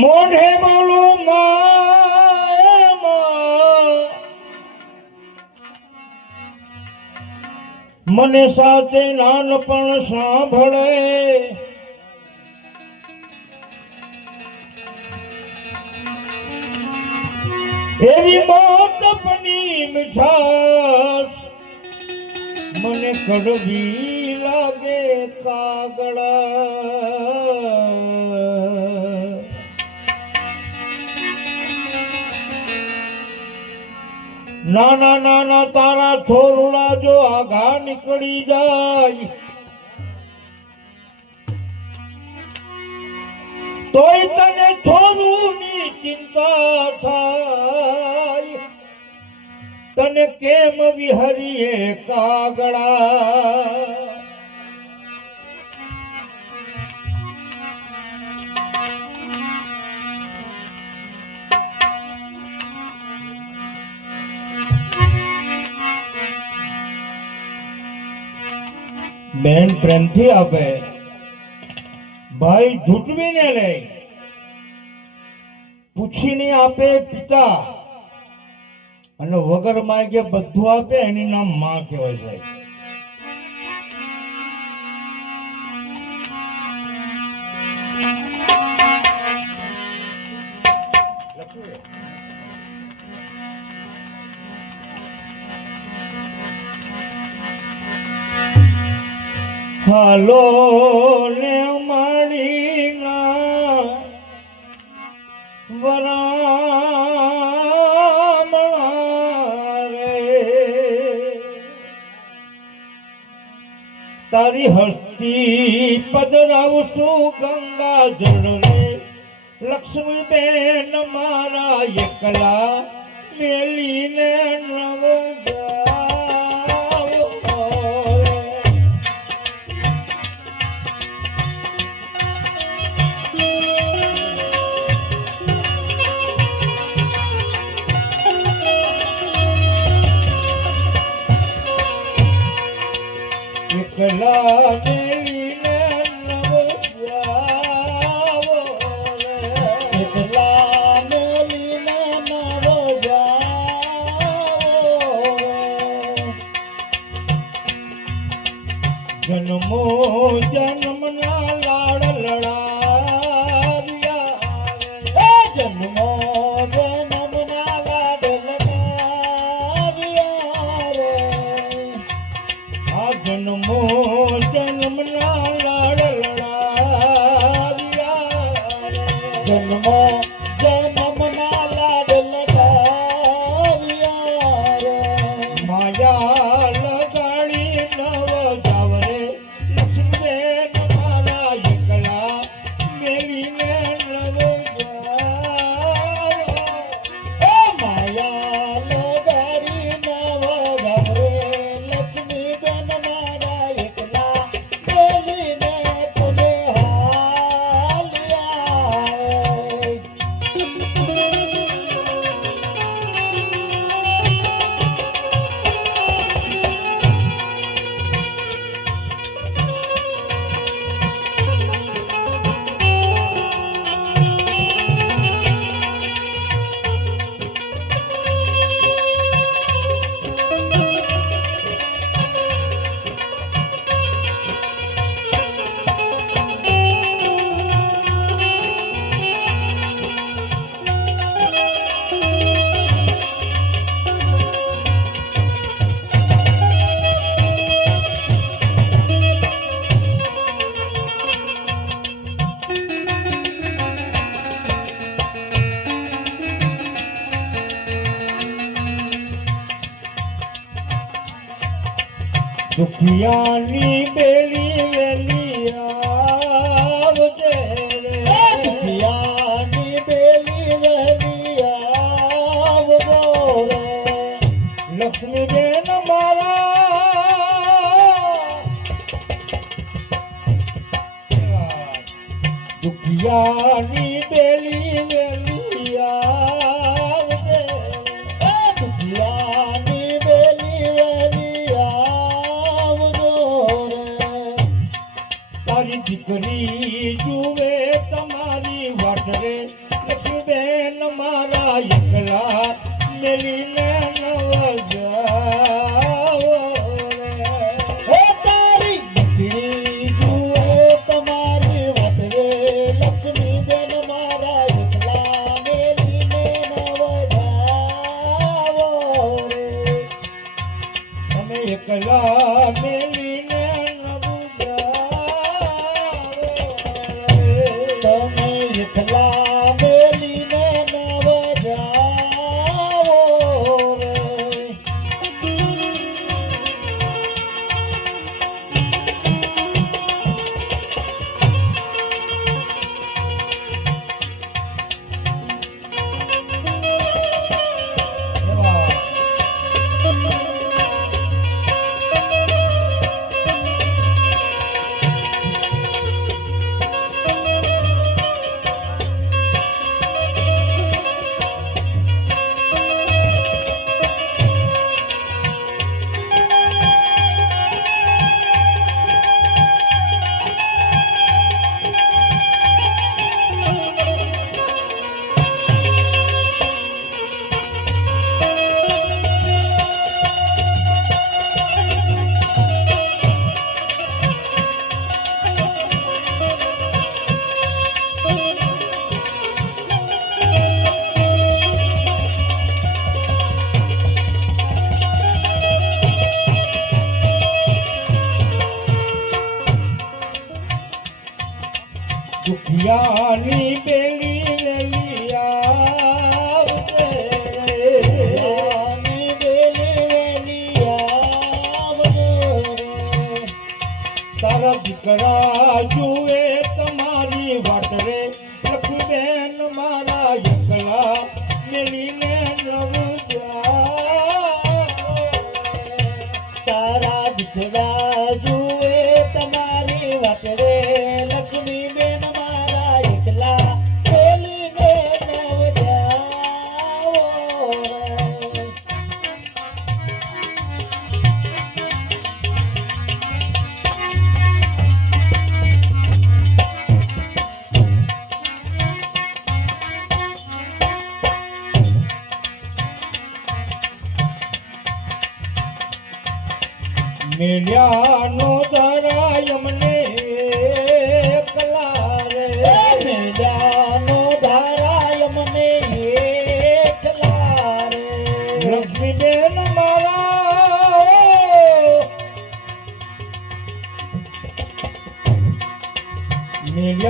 મોઢે બોલું. મને સાચે નાનપણ સાંભળે. એવી મોટપની મીઠાશ. મને કડવી લાગે કાગડા. નાના નાના તારા છોરુડા જો આઘા નીકળી જાય. તોય તને છોરુની ચિંતા થાય. તને કેમ વિહરીએ કાગડા બેન પ્રેમથી આપે. ભાઈ જૂટવીને લે. પૂછીને આપે પિતા. અને વગર માગે બધું આપે, એની નામમાં કહેવાય સાહેબ. હાલો ને મળીના વરામણા રે. તારી હસ્તી પધરાવશું ગંગા જળને. લક્ષ્મીબેન લક્ષ્મી બેન મારા એકલા મેલીને નવ એકલા ನಮ್ಮ દુખિયાની બેલી દુખિયાની બેલી લેલી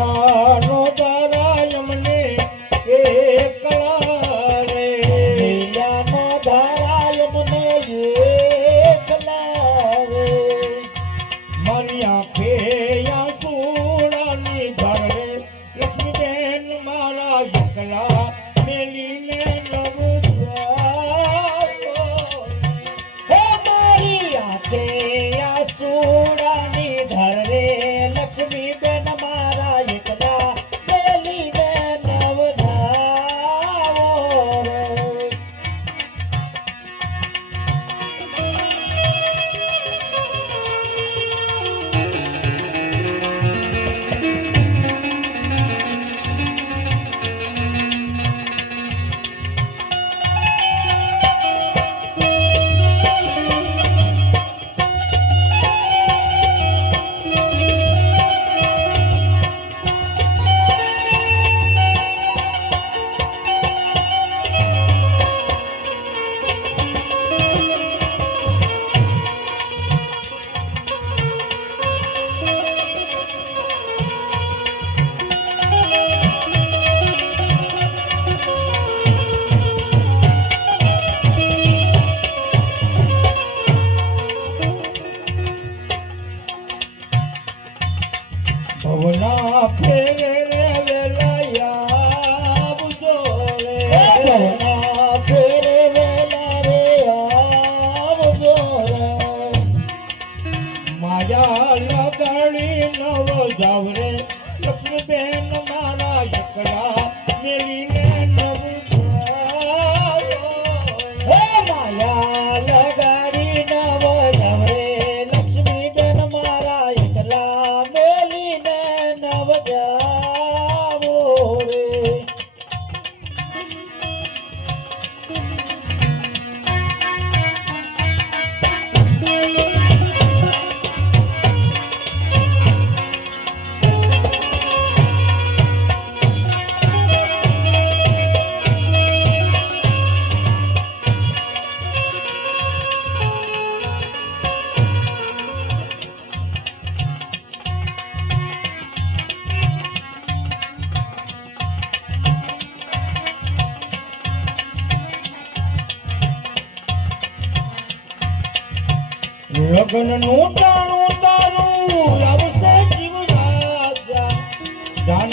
রাজা લગનનું ટાણું તારું. આવશે જીવ રાજા જાન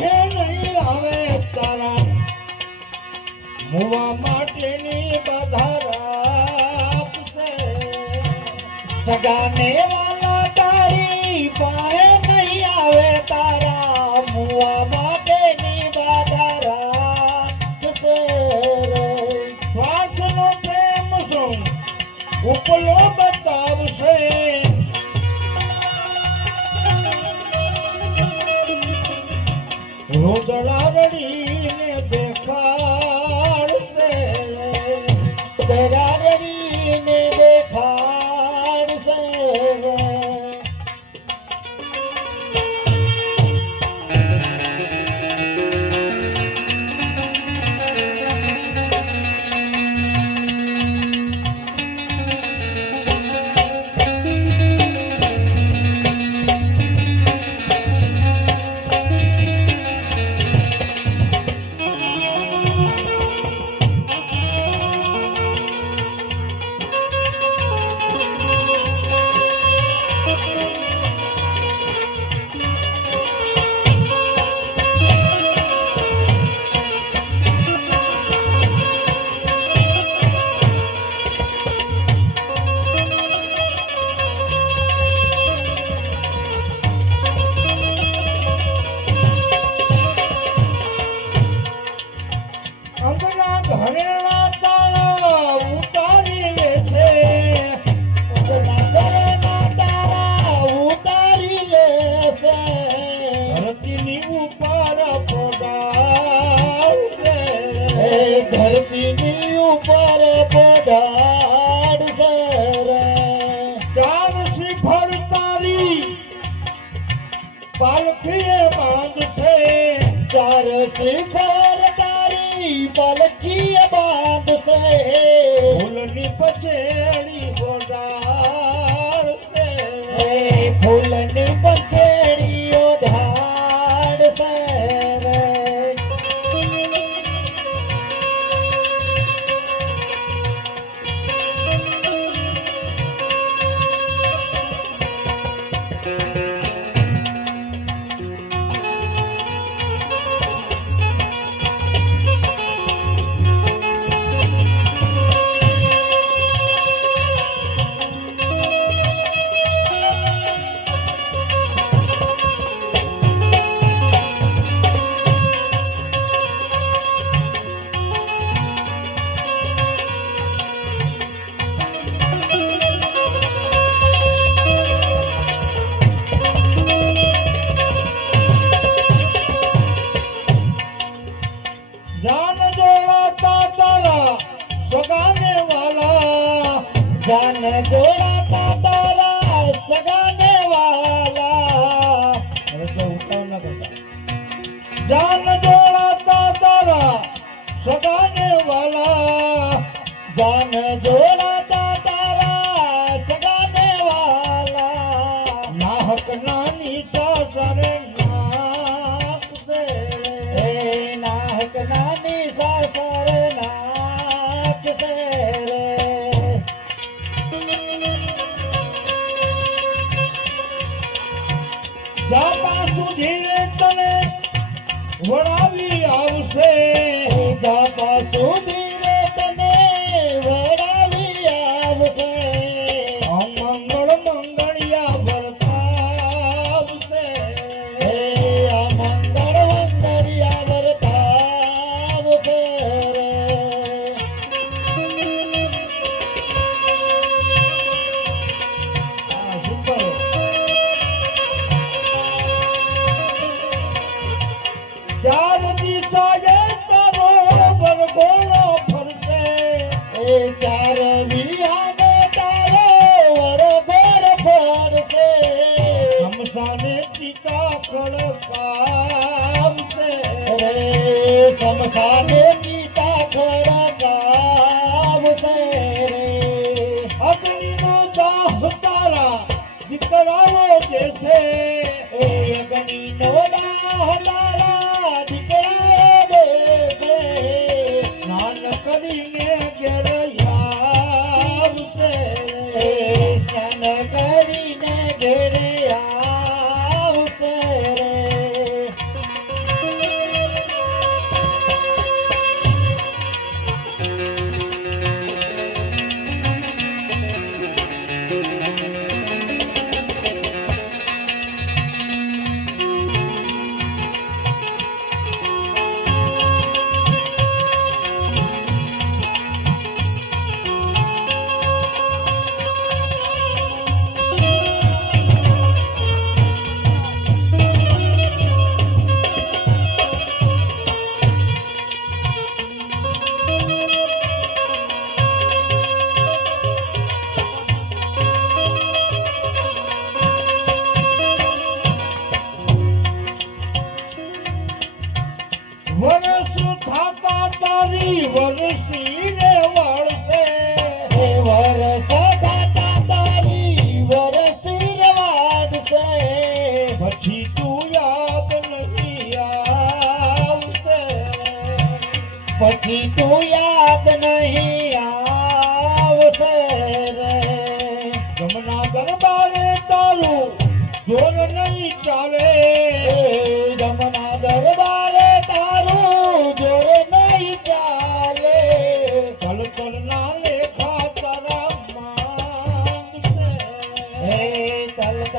રહે નહીં હવે તારા મુવા માટેની બાધા સગા ને વાલા તારી પાય Okay. જાન જોડાતા તારા સગાને વાલા જાન જોડા poder.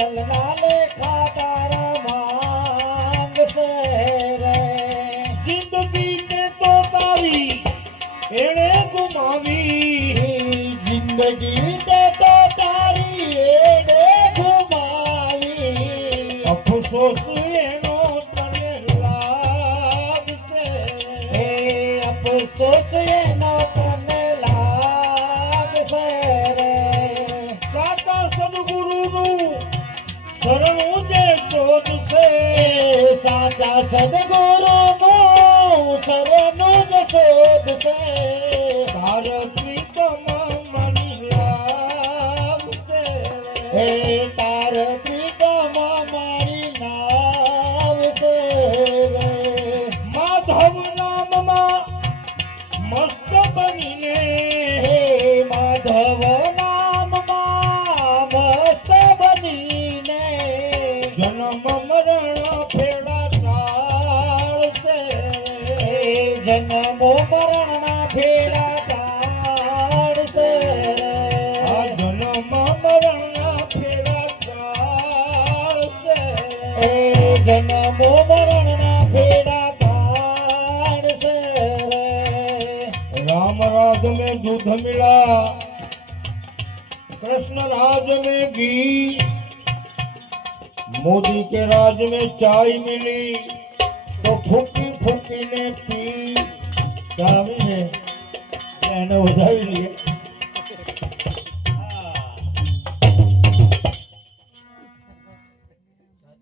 કલના લેખા તારા માંગ સે રે ગુમાવી. જિંદગી સે સાચા સદગુરુ નો શરણો જ શોધશે. ભારત જન્મો મરણના ફેડા તાણ છે રામ રાજ મે દૂધ મિલા कृष्ण राज में घी मोदी के राज में चाय मिली तो फूकी फूकी ने पी ने उधारी लिए